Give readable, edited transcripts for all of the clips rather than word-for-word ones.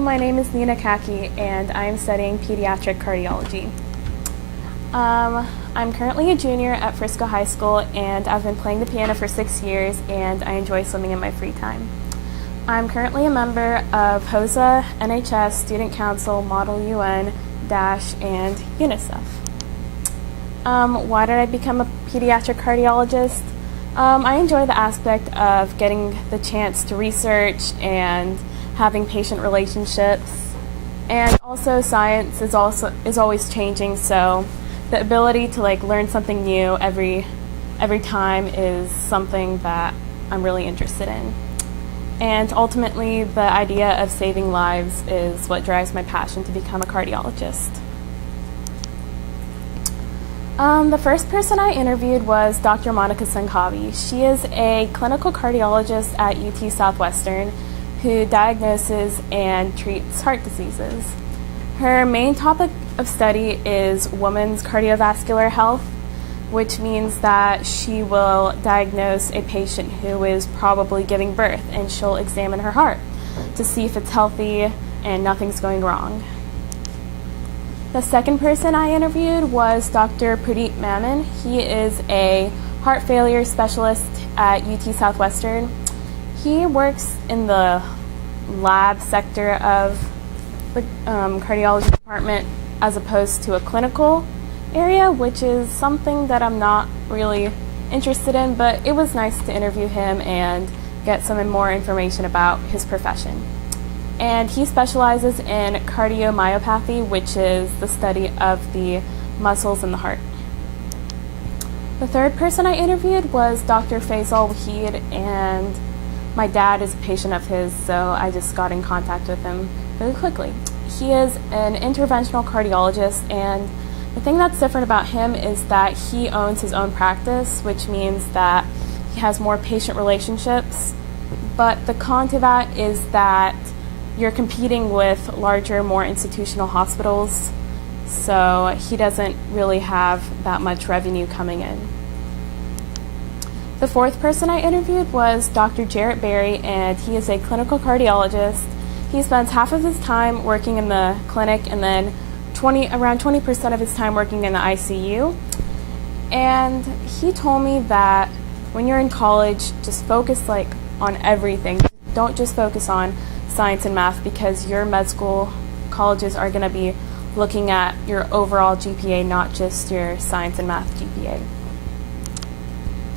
my name is Nina Kaki, and I'm studying pediatric cardiology. I'm currently a junior at Frisco High School, and I've been playing the piano for 6 years, and I enjoy swimming in my free time. I'm currently a member of HOSA, NHS, Student Council, Model UN, DASH, and UNICEF. Why did I become a pediatric cardiologist? I enjoy the aspect of getting the chance to research and having patient relationships, and also science is always changing, so the ability to learn something new every time is something that I'm really interested in. And ultimately, the idea of saving lives is what drives my passion to become a cardiologist. The first person I interviewed was Dr. Monica Sankhavi. She is a clinical cardiologist at UT Southwestern who diagnoses and treats heart diseases. Her main topic of study is women's cardiovascular health, which means that she will diagnose a patient who is probably giving birth, and she'll examine her heart to see if it's healthy and nothing's going wrong. The second person I interviewed was Dr. Pradeep Mammon. He is a heart failure specialist at UT Southwestern. He works in the lab sector of the cardiology department as opposed to a clinical area, which is something that I'm not really interested in, but it was nice to interview him and get some more information about his profession. And he specializes in cardiomyopathy, which is the study of the muscles in the heart. The third person I interviewed was Dr. Faisal Wahid, and my dad is a patient of his, so I just got in contact with him really quickly. He is an interventional cardiologist, and the thing that's different about him is that he owns his own practice, which means that he has more patient relationships. But the con to that is that you're competing with larger, more institutional hospitals, so he doesn't really have that much revenue coming in. The fourth person I interviewed was Dr. Jarrett Berry, and he is a clinical cardiologist. He spends half of his time working in the clinic and then around 20% of his time working in the ICU. And he told me that when you're in college, just focus on everything. Don't just focus on science and math, because your med school colleges are going to be looking at your overall GPA, not just your science and math GPA.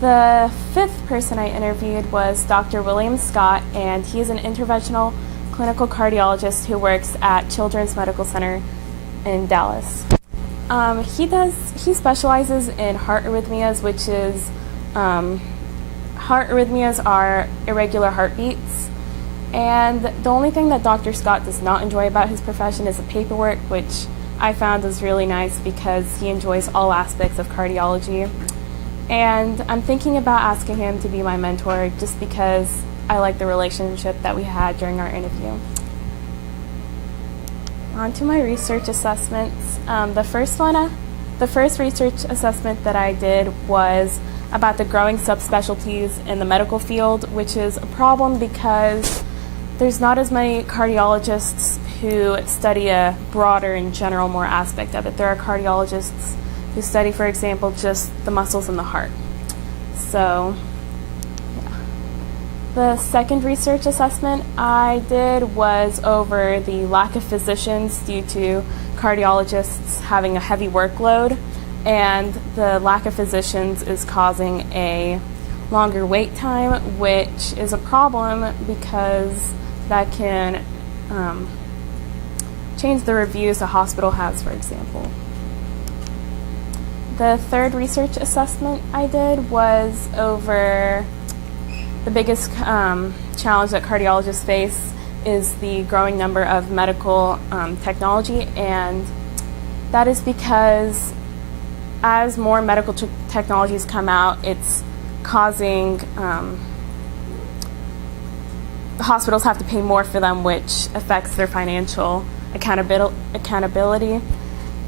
The fifth person I interviewed was Dr. William Scott, and he is an interventional clinical cardiologist who works at Children's Medical Center in Dallas. He specializes in heart arrhythmias, which is heart arrhythmias are irregular heartbeats. And the only thing that Dr. Scott does not enjoy about his profession is the paperwork, which I found was really nice because he enjoys all aspects of cardiology. And I'm thinking about asking him to be my mentor just because I like the relationship that we had during our interview. On to my research assessments. The first research assessment that I did was about the growing subspecialties in the medical field, which is a problem because there's not as many cardiologists who study a broader and general more aspect of it. There are cardiologists who study, for example, just the muscles in the heart. So, yeah. The second research assessment I did was over the lack of physicians due to cardiologists having a heavy workload, and the lack of physicians is causing a longer wait time, which is a problem because that can change the reviews a hospital has, for example. The third research assessment I did was over the biggest challenge that cardiologists face is the growing number of medical technology, and that is because as more medical technologies come out, it's causing hospitals have to pay more for them, which affects their financial accountability.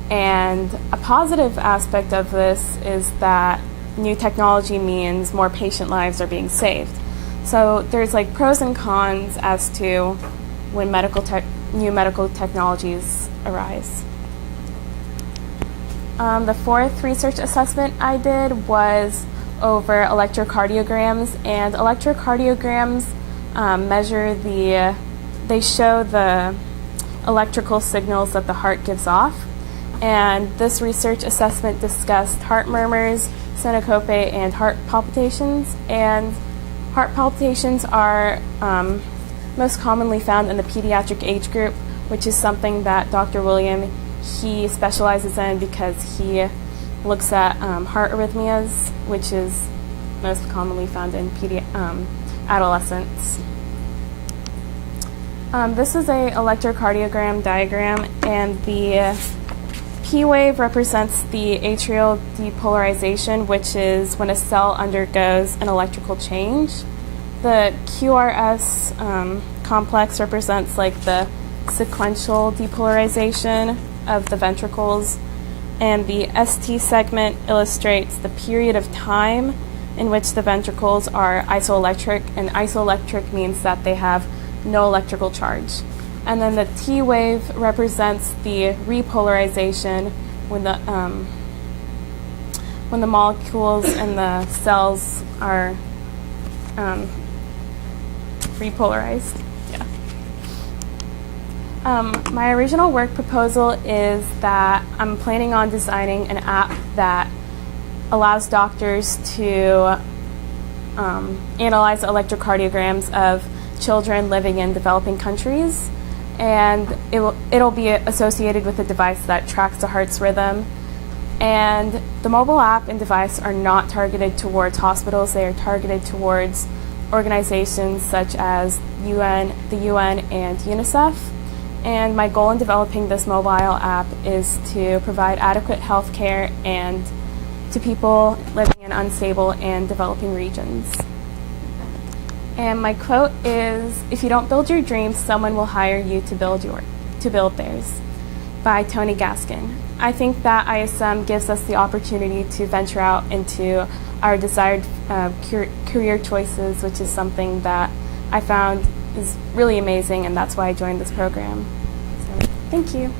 And a positive aspect of this is that new technology means more patient lives are being saved. So there's pros and cons as to when medical new medical technologies arise. The fourth research assessment I did was over electrocardiograms, and electrocardiograms they show the electrical signals that the heart gives off. And this research assessment discussed heart murmurs, syncope, and heart palpitations. And heart palpitations are most commonly found in the pediatric age group, which is something that Dr. William, he specializes in because he looks at heart arrhythmias, which is most commonly found in adolescents. This is a electrocardiogram diagram, and the P wave represents the atrial depolarization, which is when a cell undergoes an electrical change. The QRS complex represents like the sequential depolarization of the ventricles, and the ST segment illustrates the period of time in which the ventricles are isoelectric, and isoelectric means that they have no electrical charge. And then the T wave represents the repolarization when the molecules and the cells are repolarized. My original work proposal is that I'm planning on designing an app that allows doctors to analyze electrocardiograms of children living in developing countries, and it'll be associated with a device that tracks the heart's rhythm. And the mobile app and device are not targeted towards hospitals. They are targeted towards organizations such as the UN, and UNICEF. And my goal in developing this mobile app is to provide adequate health care and to people living in unstable and developing regions. And my quote is, "If you don't build your dreams, someone will hire you to build theirs," by Tony Gaskin. I think that ISM gives us the opportunity to venture out into our desired career choices, which is something that I found is really amazing, and that's why I joined this program. So, thank you.